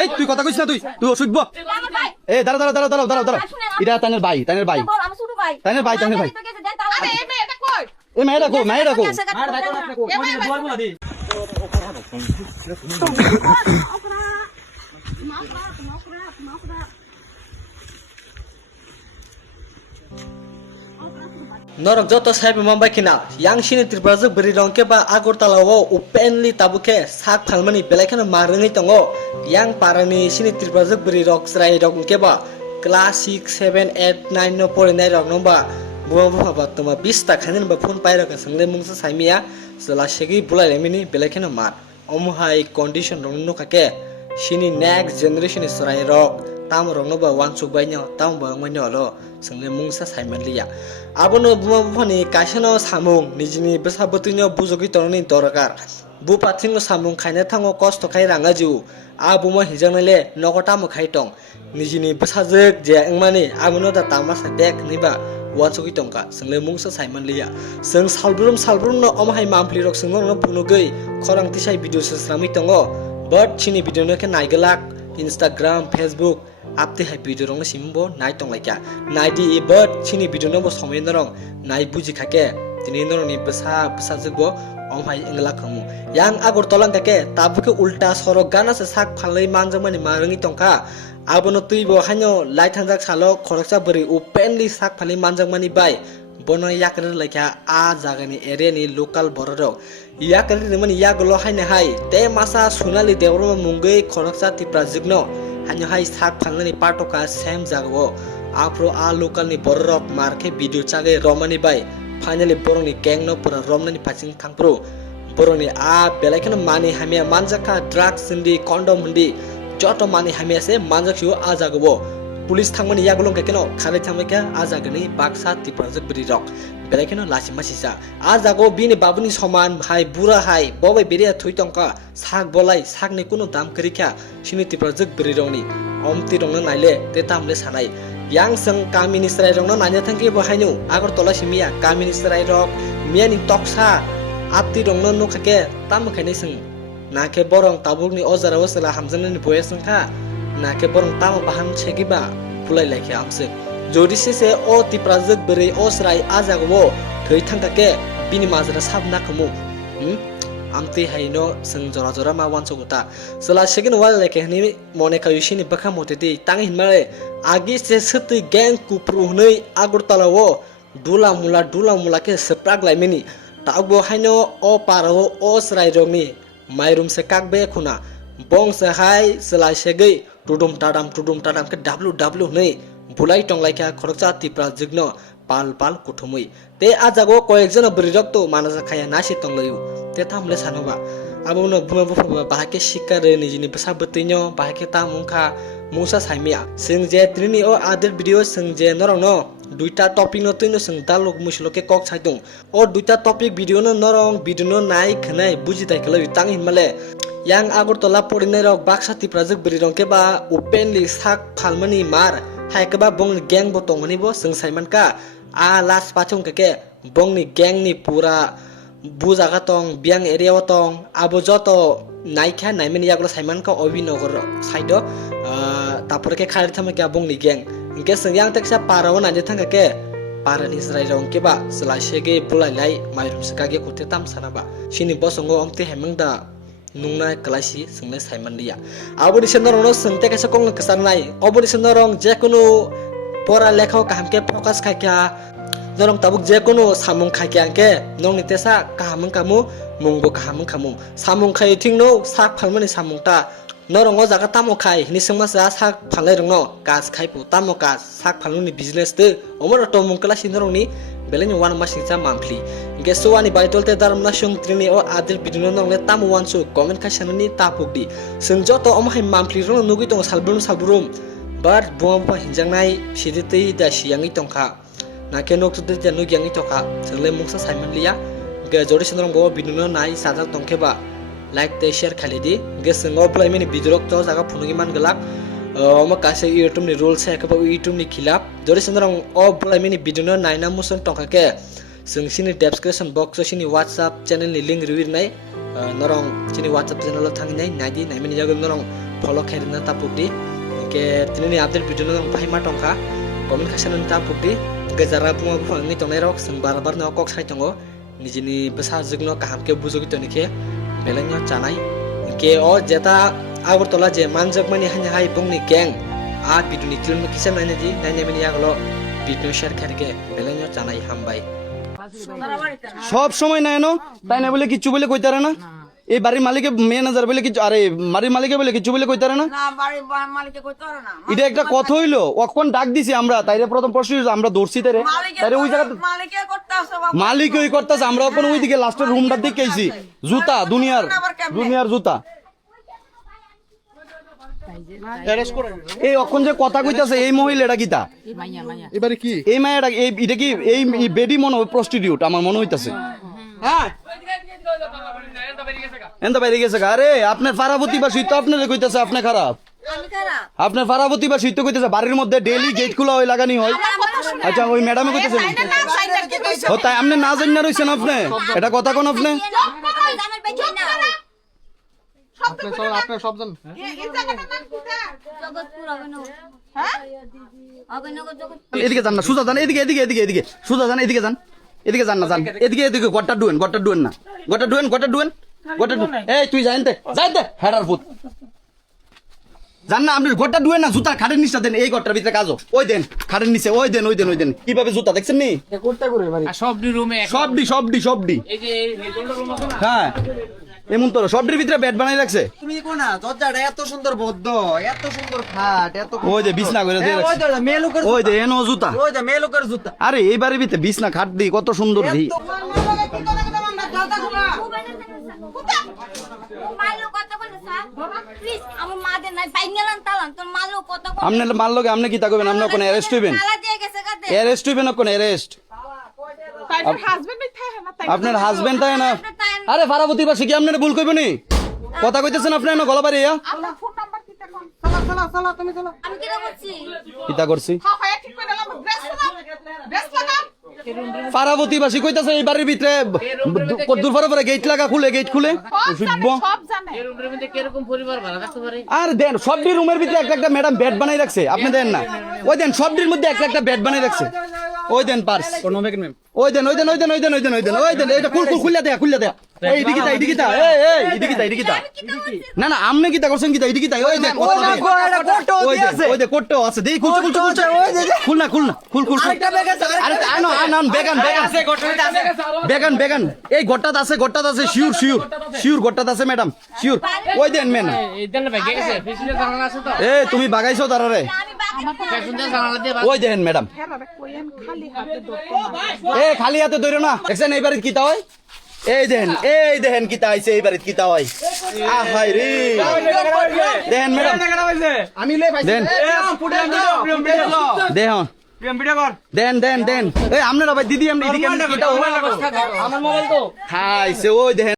এই তুই কথা কইছিস না তুই অসুখ এ দাঁড়া এটা তানের ভাই এ মেয়েটা কো Norok joto saibe mumbai kina yang sini tirbajuk beri rongke ba Agartala wo openly tabuke sak phalmani belakana marangi tongo yang parani sini tirbajuk beri rok srai rok ke ba class 6 7 8 9 no pore nai rok no ba buwa ba tuma 20 ta khanin ba phone pai rok sangle mungsa saimia sala segi bulai lemini belakana mar omhai condition rong no kake sini next generation srai rok tam rong no ba wan chuk bai nyo tam ba ngoi no lo sangle mungsa saiman liya abono buma bufani kaisano samung nijini besa butunya bujogi toroni dorkar bu pathingo samung khaina thango kosto khai ranga ju abuma hijangle nokota mo khai tong nijini besa jek je engmani abono da tamasa dek niba wachogi tongka sangle mungsa saiman liya sing salbrum no omhai mampli rok singong no bunugei khorang tisai video sesrami tongo but chini video no ke naigelak Instagram Facebook apte hai video rong simbo nai tong laika nai di but chini video no bo somai norong nai buji khake tini norong ni besa jigbo omhai engla khamu yang Agartala kake tabuke ulta sorok gana se sak phalai manjamani marangi tongka abono tuibo hanyo lai thangjak salo khoroksa bari openly sak phalai manjamani bai bono yakre laika a jagani area ni local borok yakre mani yaglo haine hai te masa sunali devroma mungei khoroksa tipra jigno hanyo hai sak phalnani patoka sem jagwo apro a local ni borok marke video chage romani bai finally boroni gang no pura romnani phaching thangpro boroni a belakena mani hamia manjaka drugs indi condom indi joto mani hamia se manjakhu a jagwo police thangmani yaglong kekeno khare thameka a jagani baksa tipajak bri rok belakena lasima sisa a jago bini babuni saman hai bura hai bobai beria thuitongka sak bolai sakni kuno dam krikha sini tipajak bri rongni omti rongna naile te tamle sanai yang sang kamini srai rongna nanya thangki bo hainu Agartala simia kamini srai rok miani toksa apti rongna no khake tam khaini sing nake borong tabukni ojara wasala hamjanani boyasangkha nake borong tam baham chegiba pulai lakhe amse jodi se o tipajak bri o srai ajagwo thoi thangkake bini majra sabna khamu amti haino sing jora ma wanchogota sala second wal leke ni mone kayushini bakha moteti tang hinmale agi se sati gang kupru nei Agartala wo dula mula ke seprak laimeni tagbo haino o paro o srai rongni mairum se kakbe khuna bong se hai sala segei tudum tadam ke ww nei bulai tonglaika khoroksa tipra jigno pal kuthumui te ajago koyekjona brirok to manaja khaya nasi tonglayu te thamle sanoba abono buma bahake sikare nijini besa betinyo bahake ta mungkha musa saimia singje trini o adir video singje norong no duita topic no tuino sing dalok musloke kok saidung o duita topic video no norong video no nai khnai buji dai kala tang hinmale yang Agartala porinai rok baksa tipajak bri rong ke ba openly sak phalmani mar haikaba bong gang bo tongmani bo sing saiman ka a last pachong keke bong ni gang ni pura bujaga tong biang area tong abo joto naikha naimani yaglo saiman ka obinogor saido tapor ke khari thame ke bong ni gang inke sengyang teksa parawo nanje thanga ke parani srai rong ke ba sela sege bulai lai mairum sakage kote tam sanaba sini bosongo omte hemangda nungna klasi sengle saiman liya aboni senorong sengte kaisa kong kesarnai oboni senorong jekono pora lekhao kahamke focus khaikya norong tabuk jekono samung khaikya angke nong nitesa kahamung kamu mungbo kahamung kamu samung khai thingno sak phalmani samung ta norong o jaga tamo khai ni sengma sa sak phalai rongno kas khaipu tamo kas sak phalmani business te omor to mung klasi norong ni beleng wan masingcha mampli ge suwani baitolte daramna sung trini o adir bidino nongle tamu wansu comment khasanani tapukdi sing joto omhai mampli ro nugi tong salbrum bar bomba hinjangnai siditei da siyangi tongkha nake noktude ja nugiyangi tongkha sengle mungsa saiman liya ge jori senrong bo bidino nai sajak tongkeba like te share khalidi ge singo plaimini bidrok to jaga phunugi mangalak oma kase YouTube ni rules hai ka YouTube ni khilaf jori senrong o plaimini bidino naina muson tongkha ke sing sini description box sini WhatsApp channel ni link riwir nai norong sini WhatsApp channel thang nai naidi naimini jaga norong follow khairina tapukdi ke tinini update video nang bahima tongka comment khasana tapukdi gejara bunga bufangni tongnai rok sing barbar no kok sai tongo nijini besa jugno kaham ke bujogi tonike belengno chanai ke o jeta agartala je manjak mani hanya hai bungni gang a video ni kilon kisa naine ji naine mani yaglo video share kharike belengno chanai hambai সব সময় নেয় না তাই না বলে কিচ্ছু বলে কইতারে না এই বাড়ির মালিকে ম্যানেজার বলে কিছু আরে বাড়ির মালিকে বলে কিছু বলে কইতারে না না বাড়ি মালিকে কইতে পারে না এটা একটা কথা হইলো অখন ডাক দিছি আমরা তাইরে প্রথম প্রশ্ন হইলো, আমরা দৌড়ছি তাইরে তাইরে ওই জায়গা মালিকে করতে আছে বাবা মালিক ওই করতেছে আমরা এখন ওইদিকে লাস্টের রুমটার দিকে গেছি জুতা দুনিয়ার জুতা এই অখন যে কথা কইতাছে এই মহিলাটা কিতা এবারে কি এই মায়াটা এটা কি এই বেডি মনে হয় প্রস্টিটিউট আমার মনে হইতাছে হ্যাঁ এনতা বাইরে গেছে আরে আপনার ফারাবতী বা শীত আপনার কইতাছে আপনি খারাপ আমি খারাপ আপনার ফারাবতী বা শীত কইতাছে বাড়ির মধ্যে ডেইলি গেট খোলা হয় লাগানি হয় আচ্ছা ওই ম্যাডামে কইতাছে ও তাই আপনি না জানি না রইছেন আপনি এটা কথা কোন আপনি জামাই বেচে না আপনার সব জানেন জগৎপুর অভিনব হ্যাঁ অভিনব জগৎ এদিকে যান না সুজা যান এদিকে সুজা যান এদিকে যান যান এদিকে গট্টা ডুয়েন না গট্টা ডুয়েন এই তুই যাইতে হেডার ফুট জান না আপনি গট্টা ডুয়েন না জুতা খাটের নিচে দেন এই গট্টার ভিতরে কাজও ওই দেন খাটের নিচে ওই দেন কিভাবে জুতা দেখছেন নি সবডি হ্যাঁ এমন তো সবটির ভিতরে বেড বানাই রাখছে তুমি কো না দরজাটা এত সুন্দর বদ্ধ এত সুন্দর খাট এত ওই যে বিছনা করে দিয়ে ওই রাখছে দরজা মেয়ে লোকের ওই যে এনো জুতা ওই যে মেয়ে লোকের জুতা আরে এই বাড়ির ভিতরে বিছনা খাট দি কত সুন্দর দি মালো কত বলে স্যার প্লিজ আমার মা দে নাই বাইঙ্গালান তালান তোর মালো কত আপনি মারলো গে আপনি কি তা করবেন আপনি কোন অ্যারেস্ট হইবেন তালা দিয়ে গেছে কাতে অ্যারেস্ট হইবেন কোন অ্যারেস্ট আপনার হাজবেন্ড তাই না আরে ফারাবতী বাসী কি আপনার ভুল কইব নি কথা কইতেছেন আপনি না গলা বাড়ি আমি কি করছি কিতা করছি ফারাবতী বাসী কইতাছে এই বাড়ির ভিতরে কদ্দুর পরে গেট খুলে শুনবো আর দেন সবটি রুমের ভিতরে একটা ম্যাডাম বেড বানাই রাখছে আপনি দেন না ওই দেন সবটির মধ্যে একটা বেড বানাই রাখছে ওই দেন পার্স ওই দেন এটা খুললা দেয়া এই দিকিতা না আমনে কিতা করছেন কিতা দিকিতা ওই দেন ওই দে কোটও আছে দেই খুল আরে আনো বেগান এই গট্টাত আছে শিওর গট্টাত আছে ম্যাডাম শিওর ওই দেন মেন এ তুমি বাগাইছো তারারে ওই দেন ম্যাডাম এ খালি হাতে ধরো না দেখছেন এই বাড়িতে কিতা হয় এই দেন কিতা আইছে এই বাড়িতে কিতা হয় আহাই রে দেন ম্যাডাম আমি লে ভাই দেন দেন এই আপনারা ভাই দিদি এমনি কিতা হয় আমার মোবাইল তো খাইছে ওই দেন